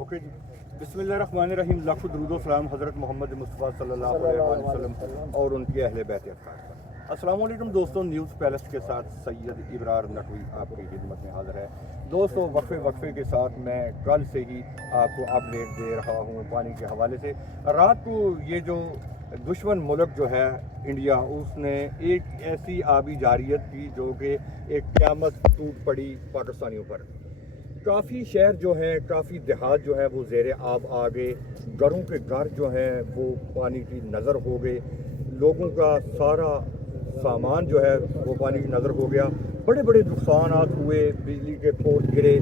Okay जी। बिस्मिल्लाहिर्रहमानिर्रहीम। लाखों दरूद व सलाम हज़रत मोहम्मद मुस्तफ़ा सल्लल्लाहु अलैहि वसल्लम और उनकी अहले बैत अत्हार पर। अस्सलाम वालेकुम दोस्तों, न्यूज़ पैलेस के साथ सैयद इब्रार नकवी आपकी खिदमत में हाज़िर है। दोस्तों, वक्फे के साथ मैं कल से ही आपको अपडेट दे रहा हूँ पानी के हवाले से। रात को ये जो दुश्मन मुल्क जो है इंडिया, उसने एक ऐसी आबी जारियत की जो कि एक क़यामत टूट पड़ी पाकिस्तानियों पर। काफ़ी शहर जो हैं, काफ़ी देहात जो है वो ज़ेरे आब आ गए, घरों के घर जो हैं वो पानी की नज़र हो गए, लोगों का सारा सामान जो है वो पानी की नज़र हो गया। बड़े बड़े नुकसानात हुए, बिजली के पोल गिरे,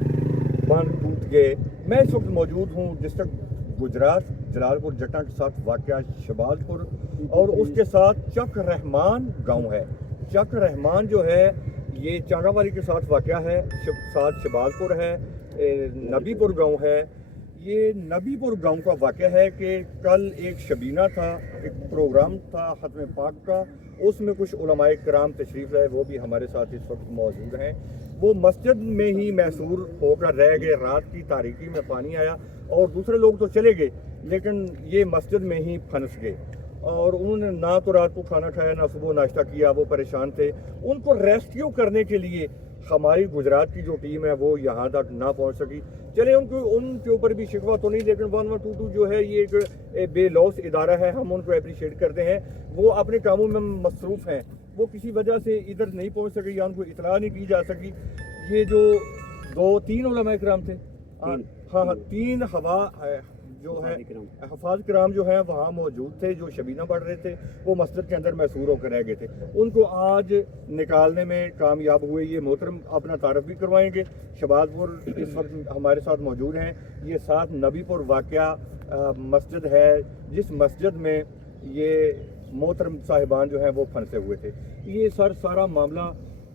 बांध टूट गए। मैं इस वक्त मौजूद हूँ डिस्ट्रिक्ट गुजरात जलालपुर जट्टा के साथ वाक़या शबालपुर, और उसके साथ चक रहमान गाँव है। चक रहमान जो है ये चांगावाली के साथ वाक़या है, साथ शबालपुर है, नबीपुर गांव है। ये नबीपुर गांव का वाक़या है कि कल एक शबीना था, एक प्रोग्राम था ख़त्म पाक का, उसमें कुछ उलमाए किराम तशरीफ़ लाए, वो भी हमारे साथ इस वक्त मौजूद हैं। वो मस्जिद में ही महसूर होकर रह गए। रात की तारीकी में पानी आया और दूसरे लोग तो चले गए, लेकिन ये मस्जिद में ही फंस गए और उन्होंने ना तो रात को खाना खाया, ना सुबह नाश्ता किया। वो परेशान थे। उनको रेस्क्यू करने के लिए हमारी गुजरात की जो टीम है वो यहाँ तक ना पहुँच सकी। चले उनके ऊपर भी शिकवा तो नहीं, लेकिन 1122 जो है ये एक बेलौस इदारा है, हम उनको अप्रिशिएट करते हैं। वो अपने कामों में मसरूफ़ हैं, वो किसी वजह से इधर नहीं पहुँच सके या उनको इतला नहीं की जा सकी। ये जो 2-3 उलमा इकराम थे, हाँ 3 हवा जो है हफाज कराम जो है वहाँ मौजूद थे, जो शबीना पढ़ रहे थे, वो मस्जिद के अंदर महसूर होकर रह गए थे। उनको आज निकालने में कामयाब हुए। ये मोहतरम अपना तारफ़ भी करवाएंगे। शबालपुर इस वक्त हमारे साथ मौजूद हैं। ये साथ नबीपुर वाक़या मस्जिद है, जिस मस्जिद में ये मोहतरम साहिबान जो हैं वो फंसे हुए थे। ये सारा मामला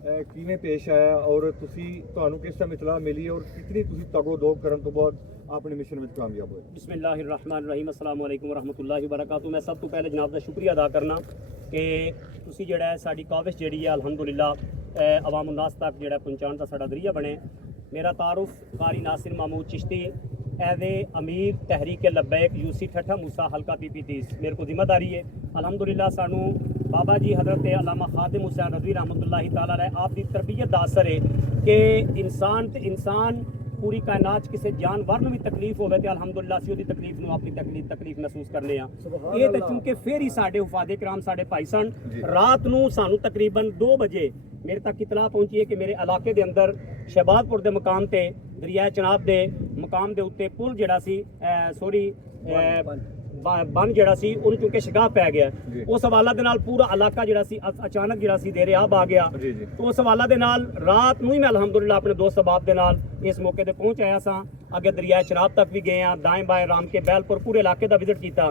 किवें पेश आया और ਤੁਹਾਨੂੰ किस टाइम इतला मिली और कितनी तगो दो करन तो बाद अपने मिशन में कामयाब हुए। बिस्मिल्लाहिर्रहमानिर्रहीम, अस्सलाम वालेकुम वरहमतुल्लाहि वबरकातुहू। मैं सब तो पहले जनाब का शुक्रिया अदा करना कि तुसी जेड़ा है साडी काविश जेड़ी है अल्हम्दुलिल्लाह अवाम उन्नास तक जेड़ा पहुंचाने का साडा जरिया बने। मेरा तारुफ कारी नासिर महमूद चिश्ती एज ए अमीर तहरीक लब्बैक यूसी ठट्ठा मूसा हल्का PP30 मेरे को जिम्मेदारी है। अल्हम्दुलिल्लाह सानू बाबा जी हज़रत अल्लामा खादिम हुसैन रज़वी रहमतुल्लाहि तआला अलैह आप दी तरबियत दा असर है कि इंसान पूरी कायनात किसी जानवर में भी तकलीफ होवे तो अल्हम्दुलिल्लाह सी उहदी तकलीफ नूं अपनी तकलीफ महसूस करने आ। ये तो चूंकि फिर ही साडे हुफादे कराम साडे भाई सन, रात नूं सानू तकरीबन 2 बजे मेरे तक इतला पहुंची है कि मेरे इलाके के अंदर शहबाजपुर के मकाम ते दरिया चनाब के मकाम के उत्ते पुल जड़ा सी बन जड़ा सी उन चूंकि शिगाह पै गया, उस हवाला दे नाल पूरा इलाका जड़ा सी अचानक जड़ा सी देरेआब आ गया। तो उस हवाला दे नाल रात नूं ही मैं अल्हम्दुलिल्लाह अपने दोस्त अहबाब दे नाल इस मौके ते पहुंच आया सा। अगे दरिया चनाब तक भी गए हैं, दाएं बाएं राम के बैलपुर पूरे इलाके का विजिट किया।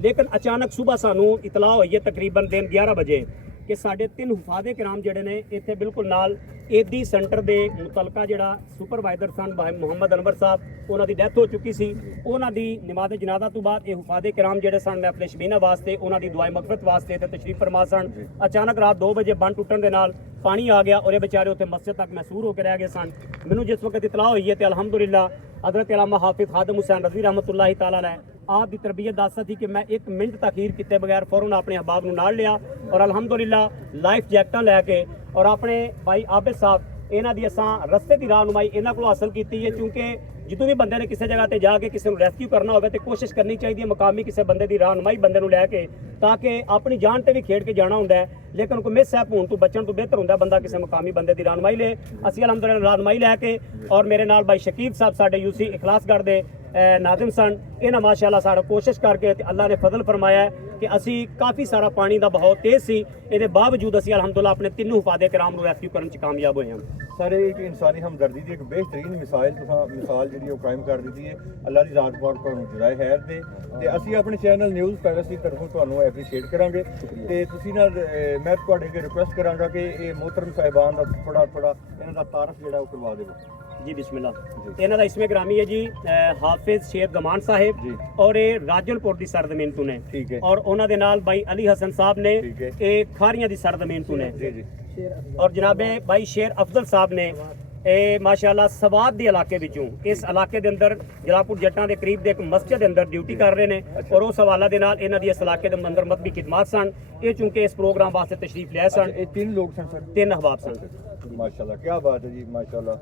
लेकिन अचानक सुबह सानू इतला हुई है तकरीबन दिन 11 बजे कि साढ़े 3 हुफादे कराम जड़े ने इत्थे बिल्कुल नाल एदी सेंटर दे मुतलका जड़ा सुपरवाइजर सन भाई मोहम्मद अनवर साहब, उन्हां दी डेथ हो चुकी सी। उन्हां दी नमाज़ जनाजा तो बाद ये हुफादे कराम जड़े सन मैं अपने शबीना वास्ते उन्हां दी दुआए मगफरत वास्ते ते तशरीफ फरमा सन। अचानक रात 2 बजे बन टुटन दे नाल पानी आ गया और ये बेचारे उत्थे मस्जिद तक महसूर होकर रह गए सन। मैनू जिस वक्त इतला हुई है तो अल्हम्दुलिल्लाह हज़रत अल्लामा हाफिज़ खादिम हुसैन रज़वी रहमतुल्लाहि तआला अलैह आप की तरबियत दस थी कि मैं 1 मिनट तखीर किए बगैर फौरन अपने अहबाब नूं नाल लिया और अल्हम्दुलिल्लाह लाइफ जैकटा लैके और अपने भाई आबिद साहब इन्हां दी असां रस्ते की रहनुमाई इन्हां कोलों हासिल की है। क्योंकि ਜਦੋਂ भी बंदे ने किसी जगह पर जाके किसी को रेस्क्यू करना हो तो कोशिश करनी चाहिए मकामी किसी बंदे की रहनुमाई बंदे को लैके, ताकि अपनी जान से भी खेड के जाना होंगे, लेकिन कोई मिसहैप होने तो बचने तो बेहतर होंगे बंदा किसी मकामी बंदे की रहनुमाई ले। असी अलहमदुलिल्लाह रहनुमाई लैके और मेरे नाल भाई शकीब साहब साडे यूसी इखलासगढ़ के नाजिम सन, इन्हें माशाअल्लाह सारा कोशिश करके अल्लाह ने फजल फरमाया है कि असी काफ़ी सारा पानी का बहाव तेज़ सी, ये बावजूद असी अलहमदुलिल्लाह अपने 3 हुफादे कराम को रेस्क्यू करने कामयाब हुए हैं। सारे एक इंसानी हमदर्दी की एक बेहतरीन मिसाल जी कायम कर दी है। अल्लाह की ज़ात पाक तुहानूं जज़ाए खैर दे ते असी अपने चैनल न्यूज़ पैलेस की तरफों तुहानूं एप्रीशिएट करांगे ते तुसीं ना मैं तुहाडे अगे रिक्वेस्ट करांगा कि ये मोहतरम साहिबान का थोड़ा इन्हां दा तारफ जिहड़ा ओह करवा देवो। जी बिस्मिल्लाह। इन्हां दा इसमें ग्रामी है जी हाफिज शेर गमान साहिब और ये राजनपुर की सरजमीन तो ने, ठीक है, और उन्हां दे नाल भाई अली हसन साहब ने ये खारियां की सरजमीन तो ने, और जनाबे भाई शेर अफजल साहब ने ਇਹ ਮਾਸ਼ਾਅੱਲਾ ਸਵਾਦ ਦੇ ਇਲਾਕੇ ਵਿੱਚੋਂ ਇਸ ਇਲਾਕੇ ਦੇ ਅੰਦਰ ਜਲਾਲਪੁਰ ਜੱਟਾਂ ਦੇ ਕਰੀਬ ਦੇ ਇੱਕ ਮਸਜਿਦ ਦੇ ਅੰਦਰ ਡਿਊਟੀ ਕਰ ਰਹੇ ਨੇ ਔਰ ਉਸ ਹਵਾਲਾ ਦੇ ਨਾਲ ਇਹਨਾਂ ਦੀ ਇਸ ਇਲਾਕੇ ਦੇ ਅੰਦਰ ਮਤਬੀ ਖਿਦਮਤ ਸਨ। ਇਹ ਚੂੰਕਿ ਇਸ ਪ੍ਰੋਗਰਾਮ ਵਾਸਤੇ ਤਸ਼ਰੀਫ ਲਿਆ ਸਨ। ਇਹ 3 ਲੋਕ ਸਨ ਸਰ? 3 ਅਹਬਾਬ ਸਨ। माशाल्लाह, क्या बात है जी, माशाल्लाह।